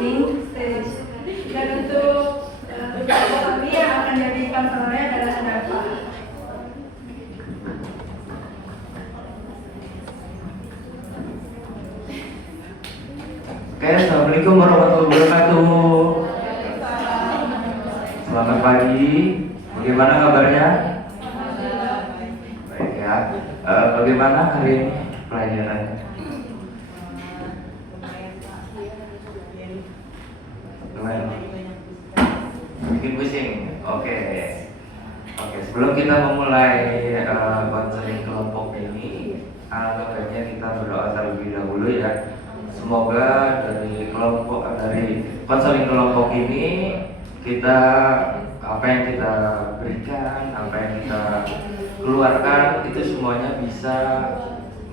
training stage. Dan untuk beberapa kami yang akan jadi konselornya adalah ada Pak. Oke, assalamualaikum warahmatullahi wabarakatuh. Selamat pagi. Bagaimana kabarnya? Baik ya. Bagaimana hari ini pelajarannya? Lumayan. Bikin pusing. Oke. Sebelum kita memulai konseling kelompok ini, baiknya kita berdoa terlebih dahulu ya. Semoga dari konseling kelompok ini kita apa yang kita berikan, apa yang kita keluarkan itu semuanya bisa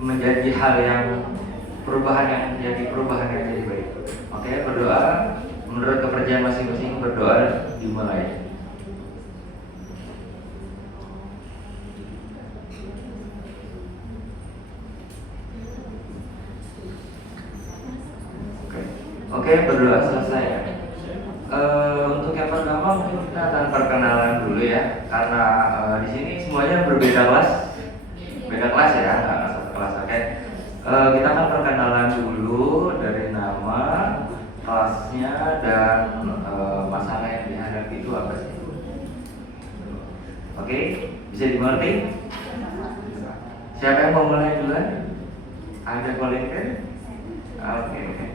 menjadi hal yang perubahan yang jadi baik. Oke, berdoa menurut kepercayaan masing-masing, berdoa dimulai. Oke, berdoa selesai ya. Untuk yang pertama mungkin kita akan perkenalan dulu ya, karena di sini semuanya beda kelas ya, nggak satu kelas. Oke, kita akan perkenalan dulu dari nama, kelasnya, dan masalah yang dihadapi itu apa sih? Oke, bisa dimengerti? Siapa yang mau mulai duluan? Ada volunteer? Oke.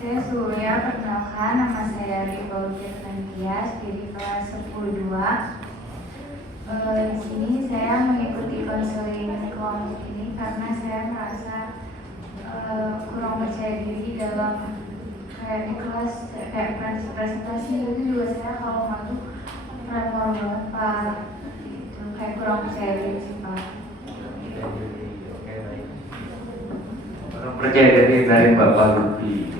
Oke, sebelumnya perkenalkan, nama saya Riva Tias dari kelas 10-2. Di sini saya mengikuti konseling kelompok ini karena saya merasa kurang percaya diri dalam kayak di kelas, kayak presentasi itu juga saya kalau malu ramah banget Pak, gitu. Kayak kurang percaya diri sih Pak. Percaya diri dari Bapak Rupi.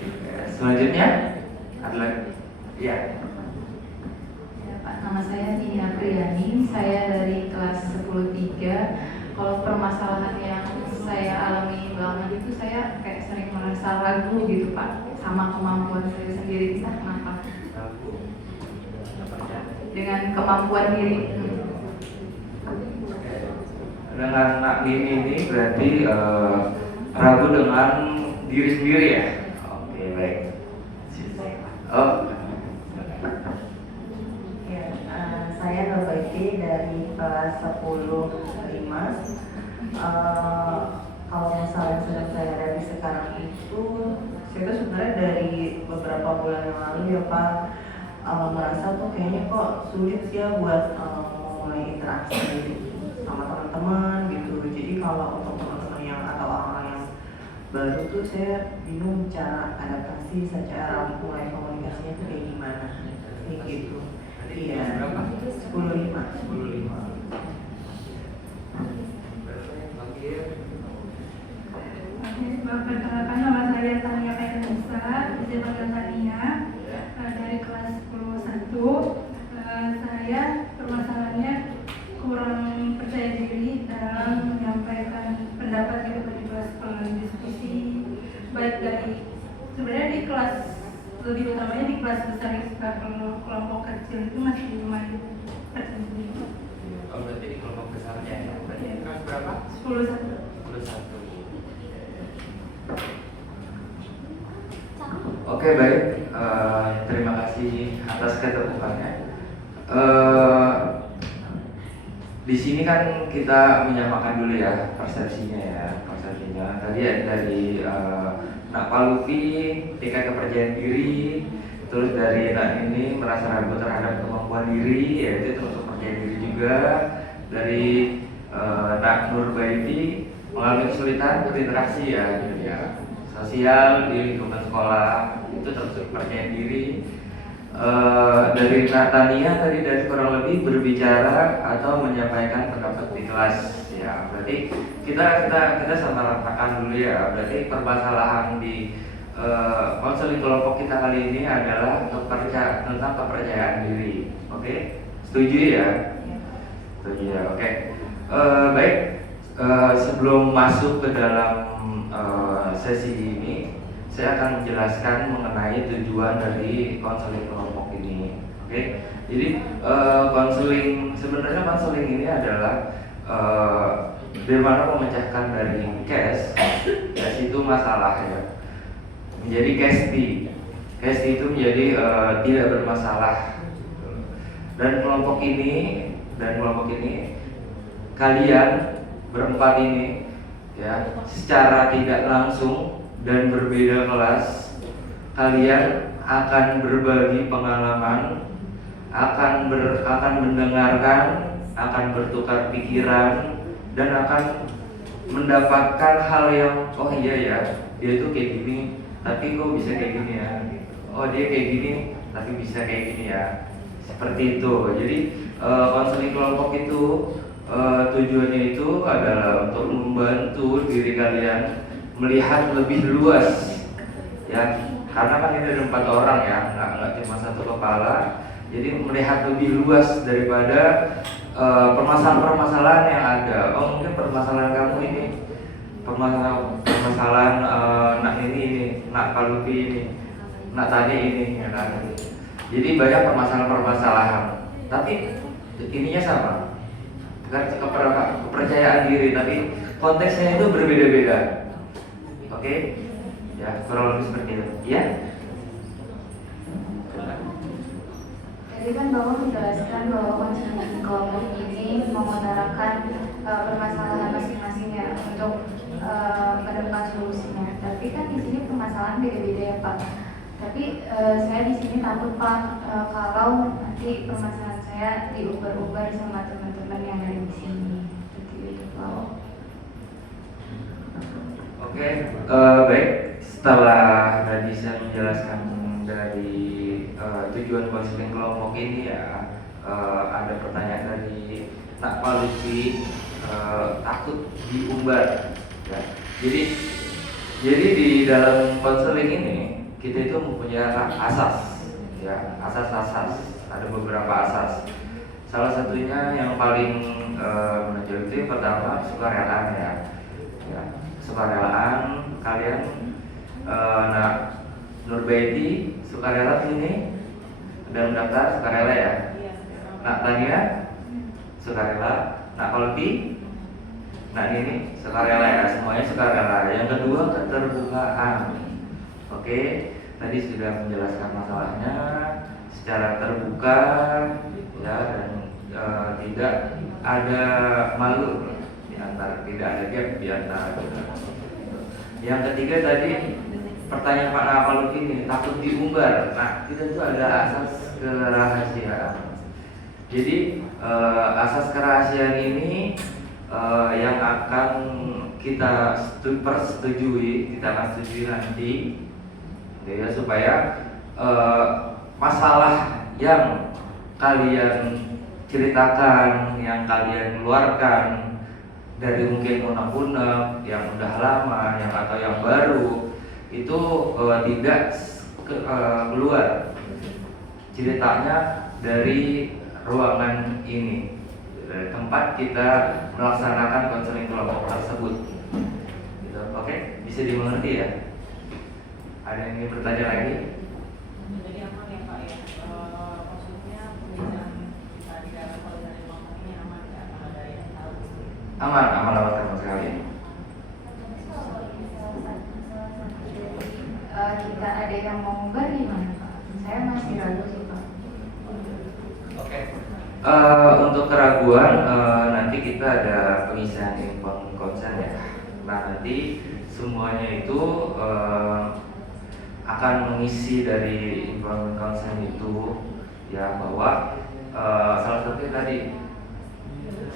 Selanjutnya adalah ya. Ya Pak, nama saya Tina Priyani, saya dari kelas 10-3. Kalau permasalahan yang saya alami banget itu saya kayak sering merasa ragu gitu Pak, sama kemampuan saya sendiri, entah kenapa. Dengan kemampuan diri. Dengan anak ini berarti ragu dengan diri sendiri ya. Oke, baik. Ya, saya Nurbaiti dari kelas 10-5. Kalau misalnya yang sedang saya hadapi sekarang itu, saya tuh sebenarnya dari beberapa bulan yang lalu ya Pak, merasa tuh kayaknya kok sulit ya buat memulai interaksi sama teman-teman gitu. Jadi kalau untuk teman-teman yang atau orang-orang yang baru tuh saya bingung cara adaptasi, secara mulai komunikasinya tuh kayak gimana, kayak gitu. Iya. 10-5. Perkenalkan, nama saya Tania Kairunisa, bisa panggil Tania, dari kelas 10-1. Saya permasalahannya kurang percaya diri dalam menyampaikan pendapat gitu di kelas diskusi, baik dari sebenarnya di kelas, lebih utamanya di kelas besar ya, kalau kelompok kecil itu masih lumayan tersendiri. Oh, berarti di kelompok besarnya ya. Berarti kelas berapa? 10-1. 10-1. Oke, baik. Terima kasih atas keterbukaannya. Di sini kan kita menyamakan dulu ya persepsinya. Tadi ada dari Nak Palupi, tingkat kepercayaan diri, terus dari Nak ini merasa ragu terhadap kemampuan diri, yaitu termasuk percaya diri juga. Dari Nak Nurbaiti mengalami kesulitan berinteraksi ya, gitu ya, sosial di lingkungan sekolah, itu termasuk percaya diri. Dari Natania tadi dari kurang lebih berbicara atau menyampaikan pendapat di kelas ya, berarti kita sama ratakan dulu ya. Berarti permasalahan di konseling kelompok kita kali ini adalah tentang kepercayaan diri. Oke, setuju ya? Setuju ya. Oke. Baik, sebelum masuk ke dalam sesi ini, saya akan menjelaskan mengenai tujuan dari konseling kelompok ini. Oke, jadi sebenarnya konseling ini adalah bagaimana memecahkan dari cash itu masalah ya, menjadi cash itu menjadi tidak bermasalah. Dan kelompok ini kalian berempat ini ya, secara tidak langsung dan berbeda kelas, kalian akan berbagi pengalaman, akan mendengarkan, akan bertukar pikiran, dan akan mendapatkan hal yang oh iya ya, dia itu kayak gini tapi kok bisa kayak gini ya, oh dia kayak gini tapi bisa kayak gini ya, seperti itu. Jadi konseling kelompok itu tujuannya itu adalah untuk membantu diri kalian melihat lebih luas ya, karena kan ini ada 4 orang ya, nggak cuma satu kepala. Jadi melihat lebih luas daripada permasalahan-permasalahan yang ada. Oh mungkin permasalahan kamu ini, permasalahan nak ini, nak Palupi ini, nak Tani ini ya kan. Jadi banyak permasalahan-permasalahan, tapi ininya sama, bukan kepercayaan diri, tapi konteksnya itu berbeda-beda. Oke, ya kurang lebih seperti itu. Ya. Tadi kan Bapak menjelaskan bahwa konseling kelompok ini mengutarakan permasalahan masing-masing ya untuk menemukan solusinya. Tapi kan di sini permasalahan beda-beda ya Pak. Tapi saya di sini takut Pak kalau nanti permasalahan saya diubar-ubar sama teman-teman yang ada di sini. Seperti itu Pak. Oke, baik. Setelah tadi saya menjelaskan dari tujuan konseling kelompok ini ya, ada pertanyaan dari Nak Palupi, takut diumbar. Ya. Jadi di dalam konseling ini kita itu mempunyai asas, ya asas-asas. Ada beberapa asas. Salah satunya yang paling menonjol itu pertama sukarelaan ya. Sukarelaan kalian, Nak Nurbaiti sukarela sini dan mendaftar sukarela ya. Nak Tania sukarela, Nak Palupi, Nak Nini sukarela ya, semuanya sukarela. Yang kedua keterbukaan. Oke, tadi sudah menjelaskan masalahnya secara terbuka ya, dan tidak ada malu di antara, tidak ada gap di antara. Yang ketiga tadi pertanyaan Pak Palupi ini takut diumbar. Nah, kita itu ada asas kerahasiaan. Jadi asas kerahasiaan ini yang akan kita persetujui, kita akan setujui nanti, ya, supaya masalah yang kalian ceritakan, yang kalian keluarkan dari mungkin unek-unek yang udah lama, yang atau yang baru, itu tidak keluar ceritanya dari ruangan ini, dari tempat kita melaksanakan konseling kelompok tersebut. Gitu. Oke, bisa dimengerti ya? Ada yang ingin bertanya lagi? Jadi aman ya Pak ya, maksudnya pembinaan kita di dalam konseling kelompok ini aman, nggak akan ada yang tahu? Aman sama sekali. Kita ada yang mau ngumbar gimana Pak? Saya masih ragu sih Pak. Oke. Untuk keraguan nanti kita ada pemisahan inform konsen ya. Nah nanti semuanya itu akan mengisi dari inform konsen itu ya, bahwa salah satu tadi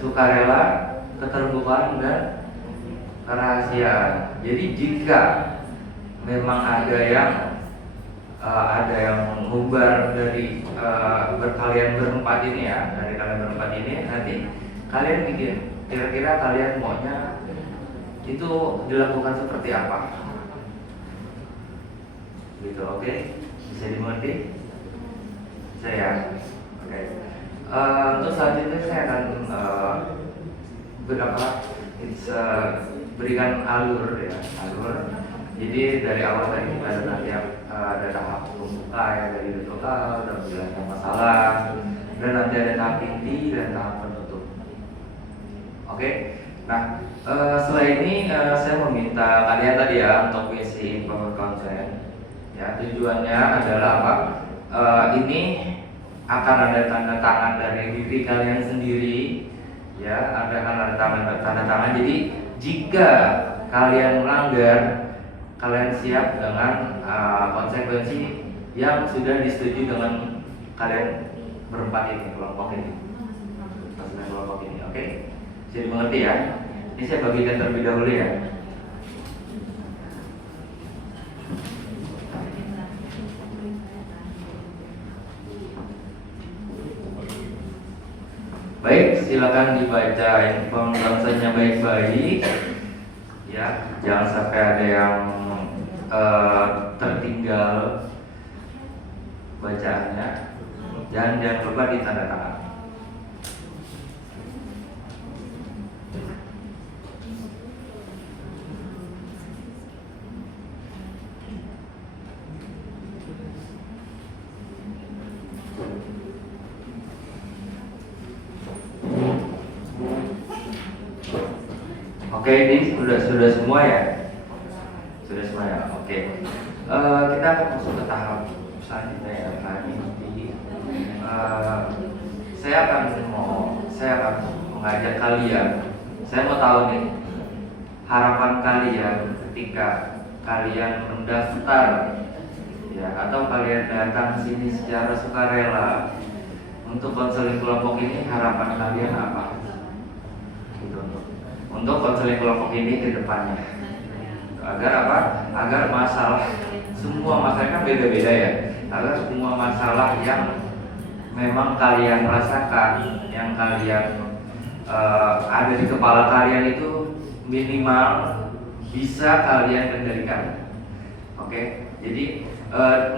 sukarela, keterbukaan dan kerahasiaan. Jadi jika memang ada yang mengumbar dari kalian berempat ini ya, dari kalian berempat ini, nanti kalian bikin kira-kira kalian maunya itu dilakukan seperti apa, gitu. Oke, bisa dimengerti? Saya oke. Untuk selanjutnya saya akan berikan alur ya, Jadi dari awal tadi kita ada nanti ada tahap pembuka ya dari tutorial dan menjelaskan masalah, dan nanti ada tahap inti dan tahap penutup. Oke, nah setelah ini saya meminta kalian tadi ya untuk isi info konsen. Ya, tujuannya adalah apa? Ini akan ada tanda tangan dari diri kalian sendiri, ya, ada tanda tangan. Jadi jika kalian melanggar, kalian siap dengan konsekuensi yang sudah disetujui dengan kalian berempat ini, kelompok ini, pasukan kelompok ini. Oke, jadi mengerti ya? Ini saya bagikan terlebih dahulu ya. Baik, silakan dibaca informasinya baik-baik. Ya, jangan sampai ada yang tertinggal bacaannya. Jangan lupa ditanda tangan. Oke, ini sudah semua ya? Sudah semua ya? Oke. Kita akan masuk ke tahap selanjutnya ya. Saya akan mengajak kalian. Saya mau tahu nih harapan kalian ketika kalian mendaftar, ya, atau kalian datang sini secara sukarela untuk konseling kelompok ini. Harapan kalian apa? Gitu. Untuk konseling kelompok ini ke depannya, agar apa? Agar masalah, semua masalah kan beda-beda ya, agar semua masalah yang memang kalian rasakan, yang kalian ada di kepala kalian itu minimal bisa kalian kendalikan. Oke, jadi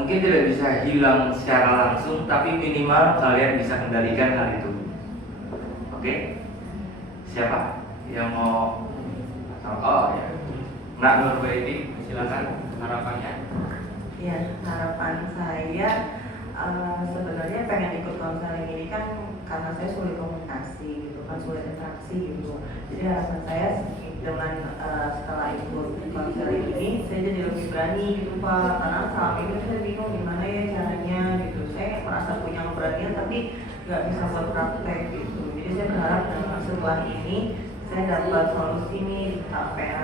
mungkin tidak bisa hilang secara langsung, tapi minimal kalian bisa kendalikan hal itu. Oke, siapa yang mau? Oh ya, Nak Nurbaiti, silakan harapannya. Ya, harapan saya sebenarnya pengen ikut konseling ini kan karena saya sulit komunikasi gitu kan, sulit interaksi gitu. Jadi harapan saya dengan setelah ikut konseling ini saya jadi lebih berani gitu Pak, karena selama ini saya bingung gimana ya caranya gitu. Saya merasa punya keberanian tapi nggak bisa buat praktek gitu. Jadi saya berharap dengan setelah ini saya dapat solusi nih, dapat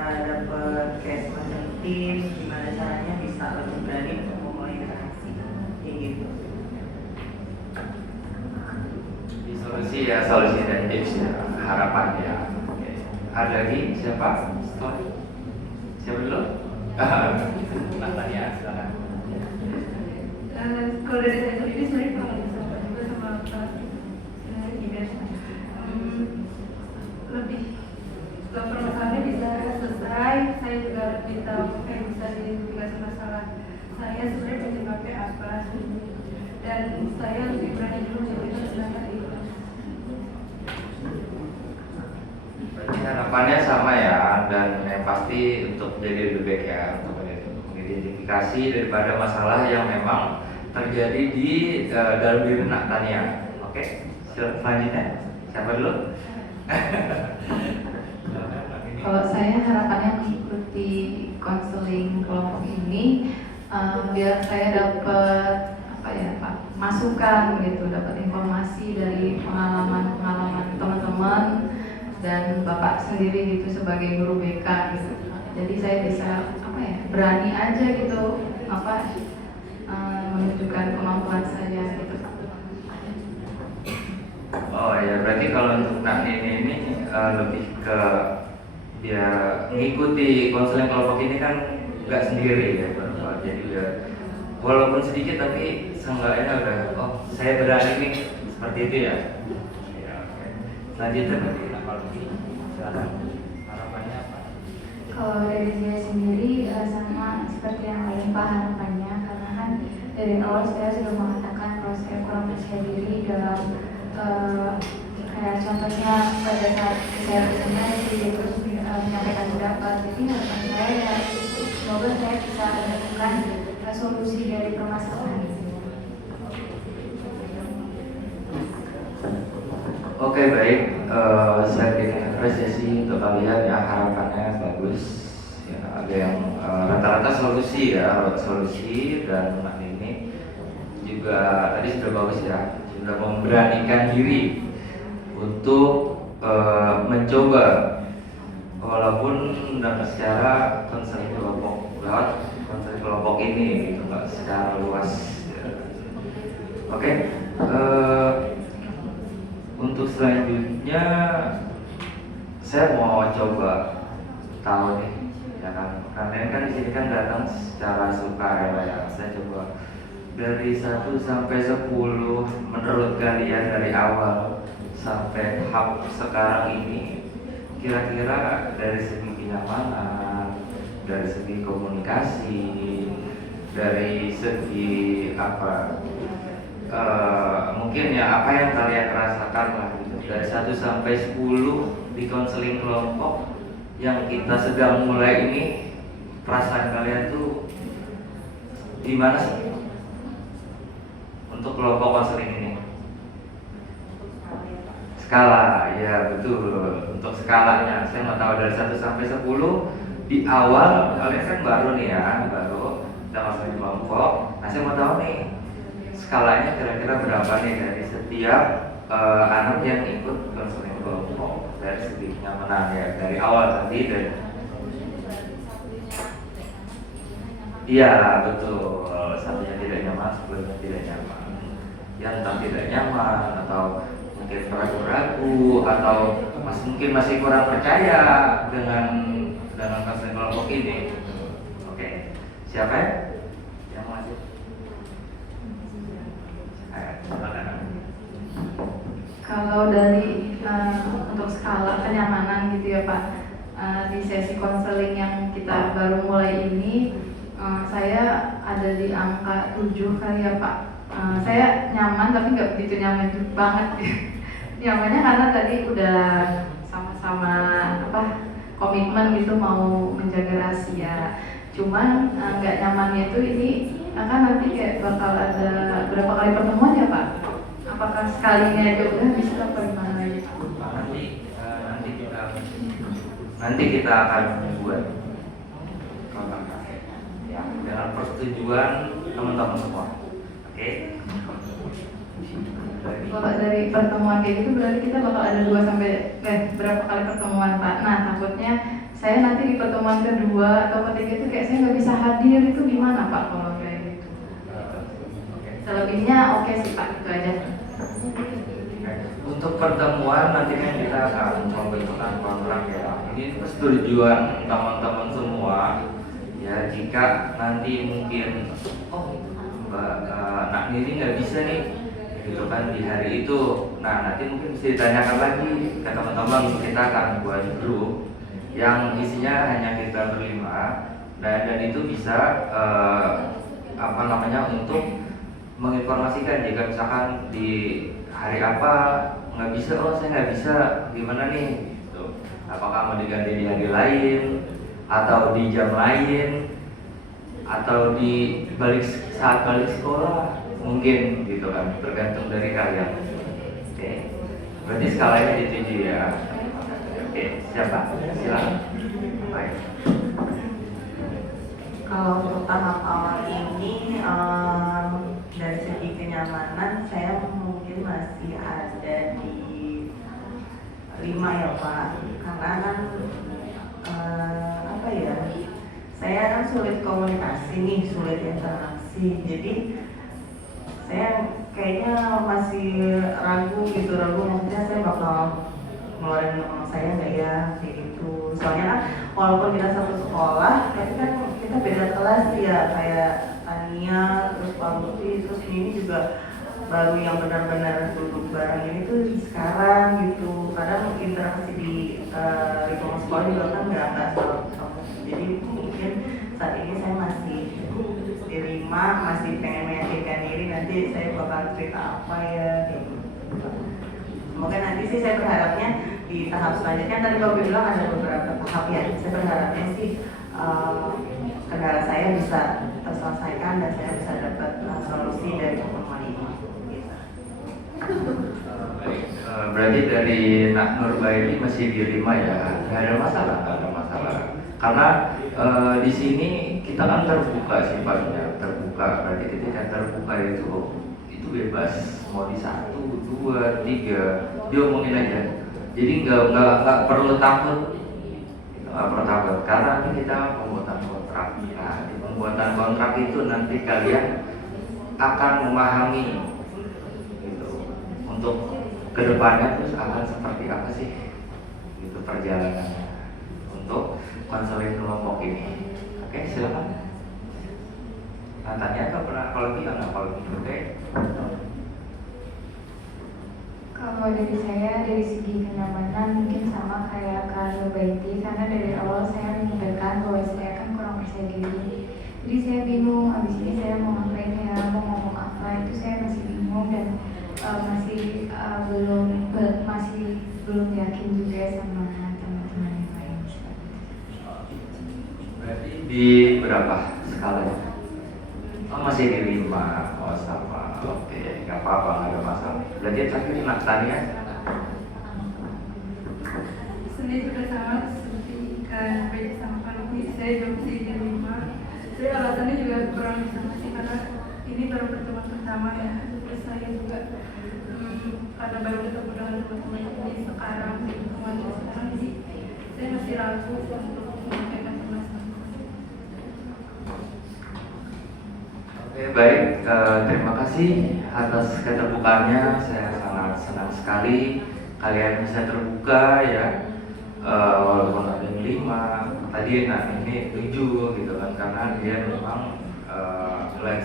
kayak semacam tips gimana caranya bisa lebih berani untuk memulai interaksi kayak gitu. Solusi dan tips ya, harapannya. Oke. Ada lagi siapa? Siapa dulu? Natania, silakan. Kalau dari saya sendiri sebenarnya kalau sama juga sama Pak Iben, lebih permasalahannya bisa selesai. Saya juga lebih tahu kayak bisa diidentifikasi masalah saya sebenarnya penyebabnya apa, dan saya lebih berani dulu menjadi sedangkan itu. Berarti harapannya sama ya, dan yang pasti untuk jadi lebih baik ya, untuk mengidentifikasi daripada masalah yang memang terjadi di dalam diri Natania. Oke, selanjutnya siapa dulu? Kalau saya harapannya mengikuti konseling kelompok ini biar saya dapat masukan gitu, dapat informasi dari pengalaman teman-teman dan Bapak sendiri gitu sebagai guru BK gitu. Jadi saya bisa berani aja gitu menunjukkan kemampuan saya gitu. Oh ya, berarti kalau untuk Nak Nini ini lebih ke dia mengikuti konseling kelompok ini kan nggak sendiri ya, Bapak. Jadi ya walaupun sedikit tapi seenggaknya udah, oh saya berani nih, seperti itu ya. Ya, oke. Selanjutnya berarti Nak Palmi, silakan. Harapannya apa? Kalau dari saya sendiri sama seperti yang lain Pak harapannya, karena kan dari awal saya sudah mengatakan kalau saya kurang percaya diri dalam kayak contohnya pada saat saya bertanya terus menyampaikan pendapat. Jadi harapan saya ya semoga saya bisa menemukan solusi dari permasalahan ini. Oke, baik. Saya bikin apresiasi untuk kalian ya, harapannya bagus. Ya, ada yang rata-rata solusi ya, solusi, dan ini juga tadi sudah bagus ya, sudah memberanikan diri untuk mencoba walaupun dengan secara konseling kelompok, lewat konseling kelompok ini gitu, nggak secara luas ya. Oke. Untuk selanjutnya saya mau coba tahu nih, ya kan, kalian kan di sini kan datang secara sukarela ya. Saya coba dari 1 sampai 10 menurut kalian dari awal sampai tahap sekarang ini, kira-kira dari segi kenyamanan, dari segi komunikasi, dari segi apa, mungkin ya apa yang kalian rasakan lah gitu, dari 1 sampai 10 di konseling kelompok yang kita sedang mulai ini, perasaan kalian tuh gimana sih untuk kelompok konseling ini? Skala, ya betul. Untuk skalanya saya mau tahu dari 1 sampai 10 di awal. Kalian kan baru nih ya, baru kita konseling kelompok. Nah, saya mau tahu nih skalanya kira-kira berapa nih dari setiap anak yang ikut konseling kelompok, dari segi kenyamanan ya, dari awal tadi. Dan iya betul, satunya tidak nyaman, sebelumnya tidak nyaman, yang entah tidak nyaman atau mungkin ragu-ragu atau masih kurang percaya dengan konseling kelompok ini. Oke, siapa ya yang masih? Kalau dari untuk skala kenyamanan gitu ya Pak, di sesi konseling yang kita baru mulai ini, saya ada di angka 7 kali ya Pak. Saya nyaman tapi nggak begitu nyaman banget. Nyamannya karena tadi udah sama-sama komitmen gitu mau menjaga rahasia. Cuman nggak nyamannya itu ini akan nanti kayak bakal ada berapa kali pertemuan ya Pak? Apakah sekalinya aja udah bisa apa gimana gitu? Nanti kita akan buat kontak ya, dengan persetujuan teman-teman semua. Oke? Kalau dari pertemuan kayak gitu berarti kita bakal ada 2 sampai berapa kali pertemuan Pak? Nah, takutnya saya nanti di pertemuan kedua atau ketiga itu kayak saya nggak bisa hadir, itu gimana Pak kalau kayak gitu? Selebihnya oke sih Pak, itu aja. Untuk pertemuan nanti kan kita akan membentukkan kontrak ya. Ini persetujuan teman-teman semua ya. Jika nanti mungkin Mbak Nini nggak bisa nih gitu kan di hari itu, nah nanti mungkin bisa ditanyakan lagi ke teman-teman. Kita akan buat grup yang isinya hanya kita berlima, dan itu bisa untuk menginformasikan jika misalkan di hari apa nggak bisa, saya nggak bisa, gimana nih gitu. Apakah mau diganti di hari lain atau di jam lain atau di saat balik sekolah mungkin gitu kan, tergantung dari kalian. Oke, berarti skalanya di 7 ya. Oke, siapa? Silakan. Baik. Kalau untuk tahap awal ini dari segi kenyamanan saya mungkin masih ada di 5 ya Pak, karena kan saya kan sulit komunikasi nih, sulit interaksi, jadi saya kayaknya masih ragu maksudnya saya bakal ngeluarin nama saya nggak ya, kayak gitu. Soalnya kan walaupun kita satu sekolah, tapi kan kita beda kelas ya, kayak Tania, terus Pak Lutfi, terus ini juga baru yang benar-benar duduk bareng ini tuh sekarang gitu. Kadang interaksi di lingkungan sekolah juga kan nggak selalu. Jadi mungkin saat ini saya masih diterima, masih pengen meyakinkan diri nanti saya bakal cerita apa ya gitu. Semoga nanti sih saya berharapnya di tahap selanjutnya, tadi kalau bilang ada beberapa tahap ya, saya berharapnya sih perkara saya bisa terselesaikan dan saya bisa dapat solusi dari pertemuan ini. Gitu. Baik, berarti dari Nak Nurbaini masih diterima ya, nggak ada masalah, karena di sini kita kan terbuka sifatnya, terbuka, berarti ketika terbuka itu bebas, mau di 1, 2, 3, diomongin aja, jadi nggak perlu takut, karena nanti kita pembuatan kontrak. Nah, di pembuatan kontrak itu nanti kalian akan memahami gitu, untuk kedepannya terus akan seperti apa sih itu perjalanannya untuk konseling kelompok ini. Oke, silakan. Tanya kalau oke. Kalau dari saya, dari segi kenyamanan mungkin sama kayak Kak Nurbaiti, karena dari awal saya menyampaikan bahwa saya kan kurang percaya diri. Jadi saya bingung, abis ini saya mau ngapain ya, mau ngomong apa, itu saya masih bingung dan belum yakin juga sama teman-teman yang lain. Berarti di berapa skalanya? Oh, masih di 5. Oh, sama. Oke, nggak apa-apa, nggak ada masalah. Berarti terakhir Nak Tania. Saya juga sama seperti kan baik sama Pak Luki, saya juga masih di 5. Saya alasannya juga kurang bisa masih karena ini baru pertemuan pertama ya. Terus saya juga karena baru ketemu dengan teman-teman ini sekarang di pertemuan sekarang, jadi saya masih ragu untuk menyampaikan permasalahan. Oke, baik. Terima kasih atas keterbukaannya. Saya sangat senang sekali kalian bisa terbuka ya. Walaupun ada yang 5, tadi ini 7 gitu kan, karena dia memang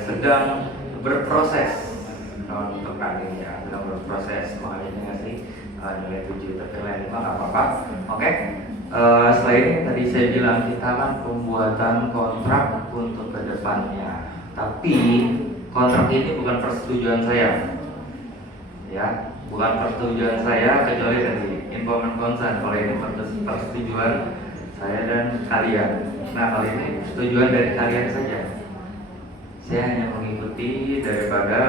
sedang berproses untuk kali ini ya, sedang berproses, makanya nggak sih nilai 7 tapi nilai 5 nggak apa-apa. Oke. Setelah ini tadi saya bilang kita kan pembuatan kontrak untuk kedepannya, tapi kontrak ini bukan persetujuan saya ya, bukan persetujuan saya kecuali dari informan konsen. Kalau ini persetujuan saya dan kalian. Nah, kali ini persetujuan dari kalian saja. Saya hanya mengikuti daripada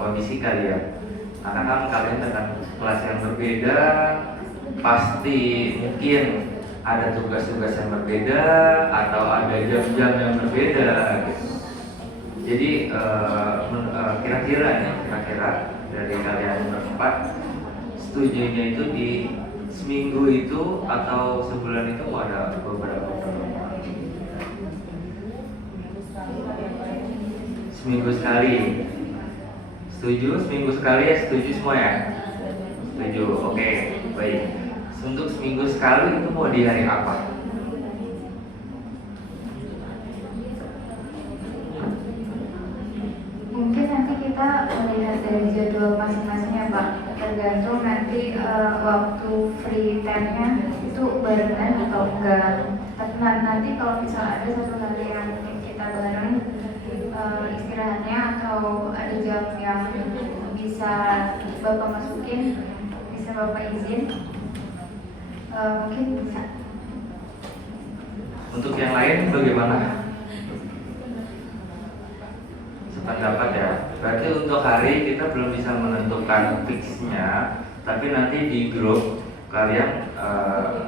kondisi kalian. Karena kan kalian dengan kelas yang berbeda, pasti mungkin ada tugas-tugas yang berbeda atau ada jam-jam yang berbeda gitu. Jadi kira-kira dari kalian berempat setujunya itu di seminggu itu atau sebulan itu mau ada beberapa pertemuan? Seminggu sekali. Setuju seminggu sekali ya, setuju semua ya? Setuju. Oke, baik. Untuk seminggu sekali itu mau di hari apa? Mungkin nanti kita melihat dari jadwal masing-masing ya Pak, tergantung nanti waktu free time-nya itu barengan atau enggak. Nanti kalau misalnya ada satu hari yang mungkin kita bareng istirahatnya atau ada jam yang bisa Bapak masukin, bisa Bapak izin, mungkin bisa. Untuk yang lain bagaimana? Sependapat ya. Berarti untuk hari kita belum bisa menentukan fixnya, tapi nanti di grup kalian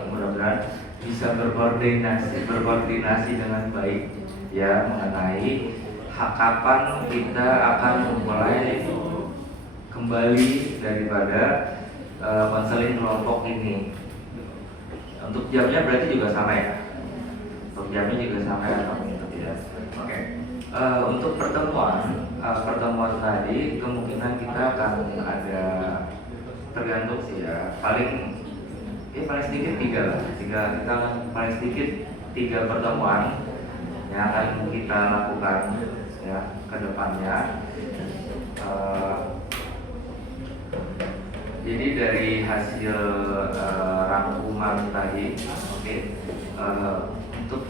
mudah-mudahan bisa berkoordinasi dengan baik ya mengenai kapan kita akan memulai kembali daripada konseling kelompok ini. Untuk jamnya berarti juga sama ya. Untuk jamnya juga sama ya, ya. Oke. Untuk pertemuan tadi kemungkinan kita akan ada, tergantung sih ya, paling sedikit 3 lah, kita paling sedikit 3 pertemuan yang akan kita lakukan ya ke depannya. Jadi dari hasil rangkuman tadi, oke, untuk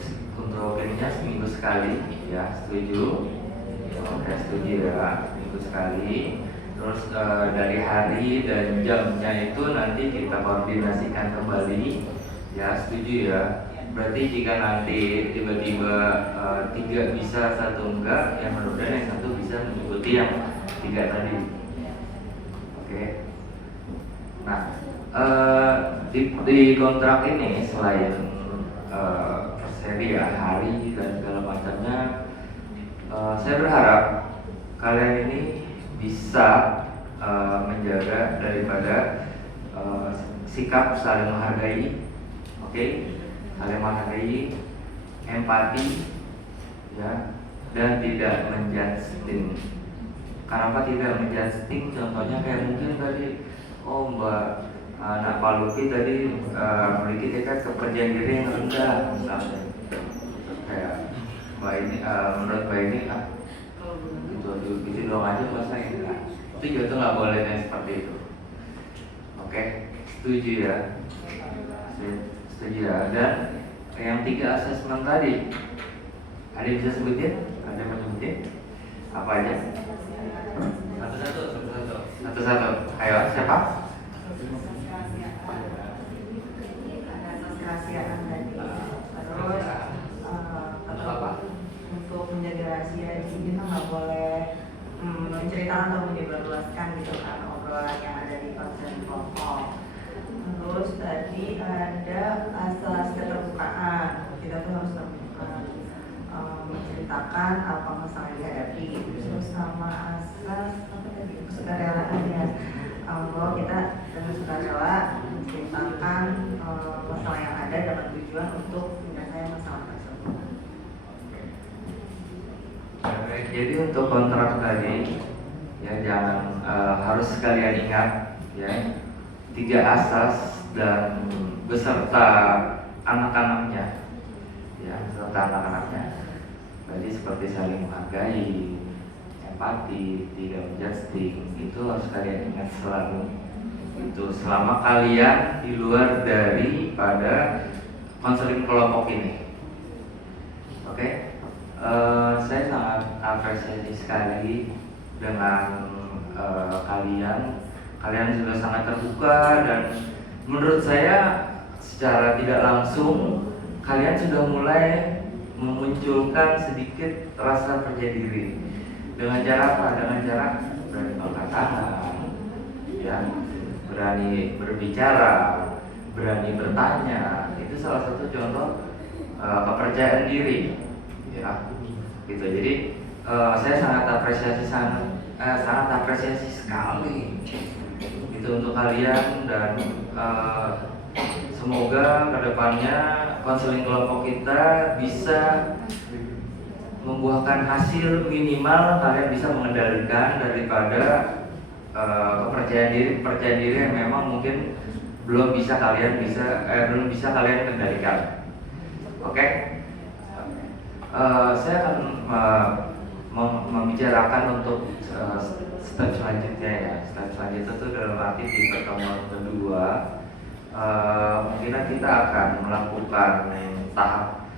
ininya seminggu sekali ya, setuju? Oke, setuju ya, seminggu sekali. Terus dari hari dan jamnya itu nanti kita koordinasikan kembali ya, setuju ya? Berarti jika nanti tiba-tiba 3 bisa, 1 enggak, yang mudah-mudahan yang 1 bisa mengikuti yang 3 tadi. Oke. Nah, di kontrak ini selain perseri ya, hari dan segala macamnya, saya berharap kalian ini bisa menjaga daripada sikap saling menghargai, oke? Saling menghargai, empati, ya, dan tidak menjudging. Kenapa tidak menjudging? Contohnya kayak mungkin tadi, oh Mbak Nak Palupi tadi memiliki tingkat kepercayaan diri yang rendah, misalnya. Kayak Mbak ini, menurut Mbak ini, gitu doang aja masa ini. Itu juga nggak boleh yang seperti itu. Oke, setuju ya? Setuju ya. Dan yang 3 asesmen tadi, ada yang bisa sebutin? Ada yang mau sebutin? Apa aja? Satu-satu. Ayo, siapa? Kerahasiaan tadi. Terus Apa? untuk menjaga rahasia kita nggak boleh menceritakan atau menyebarluaskan gitu kan obrolan yang ada di konsen kelompok. Terus tadi ada asas keterbukaan, kita tuh harus terbuka menceritakan apa masalah yang dihadapi. Terus sama asas apa tadi, kesukarelaan ya, bahwa kita dengan sukarela menceritakan masalah yang ada dengan tujuan untuk menyelesaikan masalah tersebut. Jadi untuk kontrak tadi, ya jangan harus kalian ingat ya 3 asas dan beserta anak-anaknya, ya beserta anak-anaknya. Jadi seperti saling menghargai, empati, tidak menjudging, itu harus kalian ingat selalu. Itu selama kalian di luar daripada konseling kelompok ini. Oke? Saya sangat apresiasi sekali dengan kalian sudah sangat terbuka, dan menurut saya secara tidak langsung kalian sudah mulai memunculkan sedikit rasa percaya diri. Dengan cara apa? Dengan cara berani angkat tangan, ya, berani berbicara, berani bertanya. Itu salah satu contoh kepercayaan diri, ya. Gitu. Jadi saya sangat apresiasi sekali itu untuk kalian, dan semoga kedepannya konseling kelompok kita bisa membuahkan hasil minimal kalian bisa mengendalikan daripada kepercayaan diri yang memang mungkin belum bisa kalian kendalikan. Oke? Saya akan membicarakan untuk step selanjutnya ya. Step selanjutnya itu dalam arti di pertemuan kedua mungkin kita akan melakukan tahap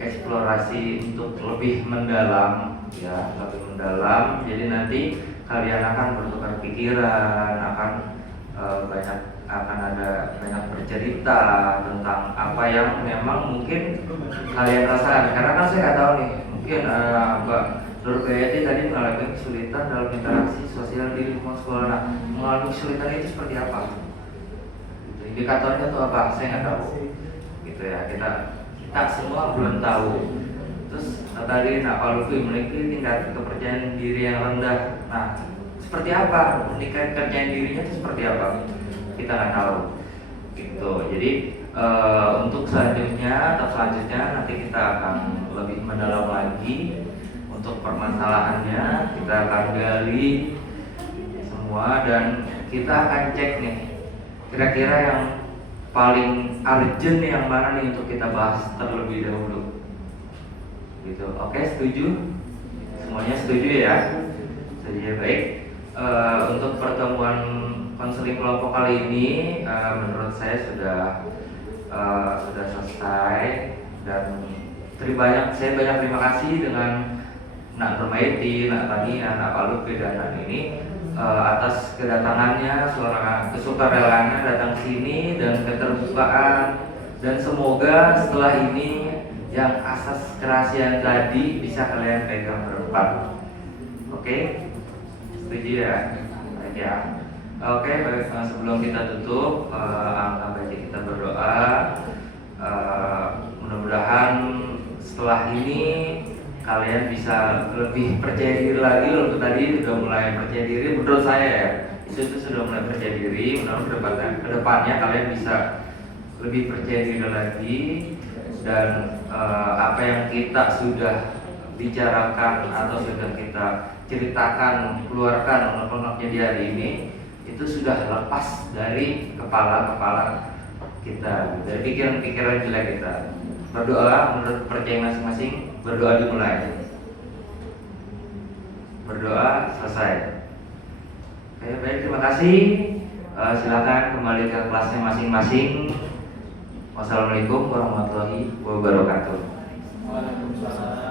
eksplorasi untuk lebih mendalam, ya, lebih mendalam. Jadi nanti kalian akan bertukar pikiran, akan ada banyak bercerita tentang apa yang memang mungkin kalian rasakan. Karena kan saya nggak tahu nih, mungkin Mbak Nur Gayati tadi mengalami kesulitan dalam interaksi sosial di lingkungan sekolah. Nah, mengalami kesulitan itu seperti apa? Gitu. Indikatornya itu apa? Saya nggak tahu. Gitu ya, kita semua belum tahu. Terus tadi Nak Palupi memiliki tingkat kepercayaan diri yang rendah. Nah, seperti apa? Tingkat kepercayaan dirinya itu seperti apa? Kita nggak tahu. Gitu. Jadi untuk selanjutnya nanti kita akan lebih mendalam lagi untuk permasalahannya. Kita akan gali semua dan kita akan cek nih kira-kira yang paling urgent yang mana nih untuk kita bahas terlebih dahulu. Gitu. Oke, setuju? Semuanya setuju ya? Setuju ya, baik. Untuk pertemuan konseling kelompok kali ini menurut saya sudah selesai, dan saya banyak terima kasih dengan Nak Nurmaiti, Nak Tania, Nak Palupi dan Nak ini atas kedatangannya, kesukarelaannya datang sini dan keterbukaan Dan semoga setelah ini yang asas kerahasiaan tadi bisa kalian pegang berempat. Oke? Setuju ya? Baik ya. Oke, baik. Sebelum kita tutup, alangkah baiknya kita berdoa. Mudah-mudahan setelah ini kalian bisa lebih percaya diri lagi. Untuk tadi sudah mulai percaya diri, menurut saya ya, itu sudah mulai percaya diri. Mudah-mudahan kedepannya kalian bisa lebih percaya diri lagi, dan apa yang kita sudah bicarakan atau sudah kita ceritakan, keluarkan unek-uneknya di hari ini, itu sudah lepas dari kepala kita, dari pikiran-pikiran jelek kita. Berdoa menurut percaya masing-masing, berdoa dimulai, berdoa selesai. Oke, baik, terima kasih. Silakan kembali ke kelasnya masing-masing. Wassalamualaikum warahmatullahi wabarakatuh. Waalaikumsalam.